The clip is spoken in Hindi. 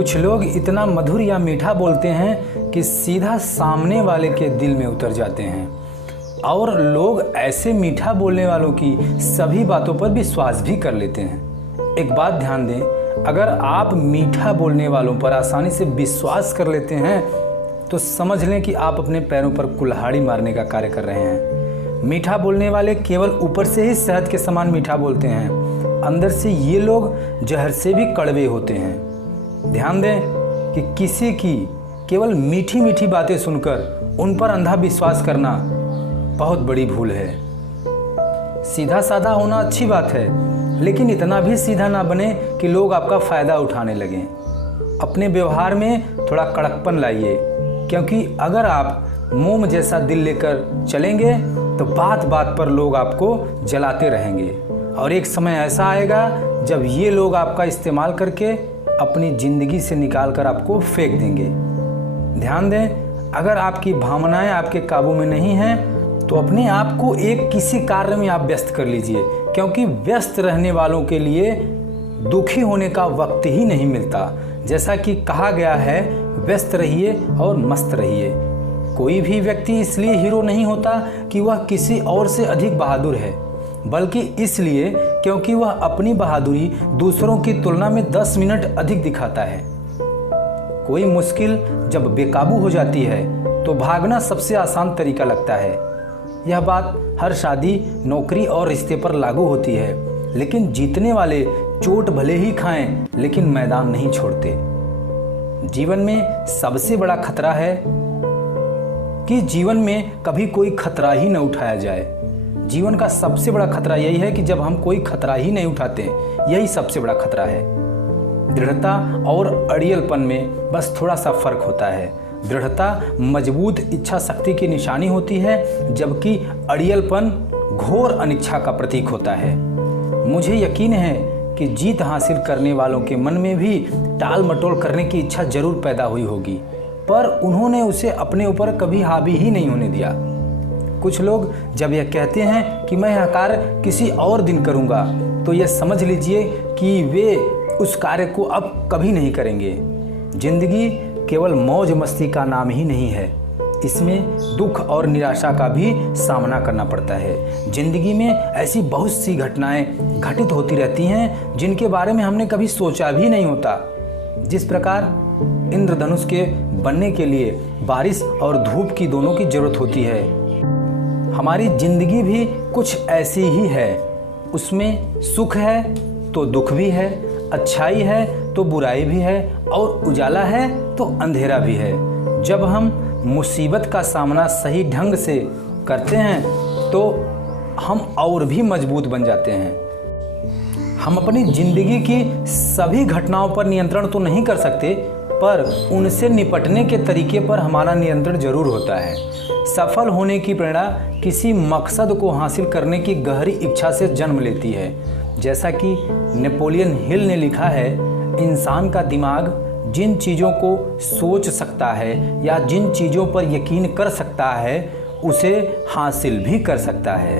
कुछ लोग इतना मधुर या मीठा बोलते हैं कि सीधा सामने वाले के दिल में उतर जाते हैं, और लोग ऐसे मीठा बोलने वालों की सभी बातों पर विश्वास भी कर लेते हैं। एक बात ध्यान दें, अगर आप मीठा बोलने वालों पर आसानी से विश्वास कर लेते हैं तो समझ लें कि आप अपने पैरों पर कुल्हाड़ी मारने का कार्य कर रहे हैं। मीठा बोलने वाले केवल ऊपर से ही शहद के समान मीठा बोलते हैं, अंदर से ये लोग जहर से भी कड़वे होते हैं। ध्यान दें कि किसी की केवल मीठी मीठी बातें सुनकर उन पर अंधा विश्वास करना बहुत बड़ी भूल है। सीधा साधा होना अच्छी बात है, लेकिन इतना भी सीधा ना बने कि लोग आपका फ़ायदा उठाने लगें। अपने व्यवहार में थोड़ा कड़कपन लाइए, क्योंकि अगर आप मोम जैसा दिल लेकर चलेंगे तो बात बात पर लोग आपको जलाते रहेंगे, और एक समय ऐसा आएगा जब ये लोग आपका इस्तेमाल करके अपनी ज़िंदगी से निकाल कर आपको फेंक देंगे। ध्यान दें, अगर आपकी भावनाएं आपके काबू में नहीं हैं तो अपने आप को एक किसी कार्य में आप व्यस्त कर लीजिए, क्योंकि व्यस्त रहने वालों के लिए दुखी होने का वक्त ही नहीं मिलता। जैसा कि कहा गया है, व्यस्त रहिए और मस्त रहिए। कोई भी व्यक्ति इसलिए हीरो नहीं होता कि वह किसी और से अधिक बहादुर है, बल्कि इसलिए क्योंकि वह अपनी बहादुरी दूसरों की तुलना में 10 मिनट अधिक दिखाता है। कोई मुश्किल जब बेकाबू हो जाती है तो भागना सबसे आसान तरीका लगता है। यह बात हर शादी, नौकरी और रिश्ते पर लागू होती है, लेकिन जीतने वाले चोट भले ही खाएं लेकिन मैदान नहीं छोड़ते। जीवन में सबसे बड़ा खतरा है कि जीवन में कभी कोई खतरा ही न उठाया जाए। जीवन का सबसे बड़ा खतरा यही है कि जब हम कोई खतरा ही नहीं उठाते, यही सबसे बड़ा खतरा है। दृढ़ता और अड़ियलपन में बस थोड़ा सा फर्क होता है। दृढ़ता मजबूत इच्छा शक्ति की निशानी होती है, जबकि अड़ियलपन घोर अनिच्छा का प्रतीक होता है। मुझे यकीन है कि जीत हासिल करने वालों के मन में भी टाल मटोल करने की इच्छा जरूर पैदा हुई होगी, पर उन्होंने उसे अपने ऊपर कभी हावी ही नहीं होने दिया। कुछ लोग जब यह कहते हैं कि मैं यह कार्य किसी और दिन करूंगा, तो यह समझ लीजिए कि वे उस कार्य को अब कभी नहीं करेंगे। जिंदगी केवल मौज मस्ती का नाम ही नहीं है, इसमें दुख और निराशा का भी सामना करना पड़ता है। जिंदगी में ऐसी बहुत सी घटनाएं घटित होती रहती हैं जिनके बारे में हमने कभी सोचा भी नहीं होता। जिस प्रकार इंद्रधनुष के बनने के लिए बारिश और धूप की दोनों की जरूरत होती है, हमारी जिंदगी भी कुछ ऐसी ही है। उसमें सुख है तो दुख भी है, अच्छाई है तो बुराई भी है, और उजाला है तो अंधेरा भी है। जब हम मुसीबत का सामना सही ढंग से करते हैं तो हम और भी मजबूत बन जाते हैं। हम अपनी जिंदगी की सभी घटनाओं पर नियंत्रण तो नहीं कर सकते, पर उनसे निपटने के तरीके पर हमारा नियंत्रण जरूर होता है। सफल होने की प्रेरणा किसी मकसद को हासिल करने की गहरी इच्छा से जन्म लेती है। जैसा कि नेपोलियन हिल ने लिखा है, इंसान का दिमाग जिन चीज़ों को सोच सकता है या जिन चीज़ों पर यकीन कर सकता है, उसे हासिल भी कर सकता है।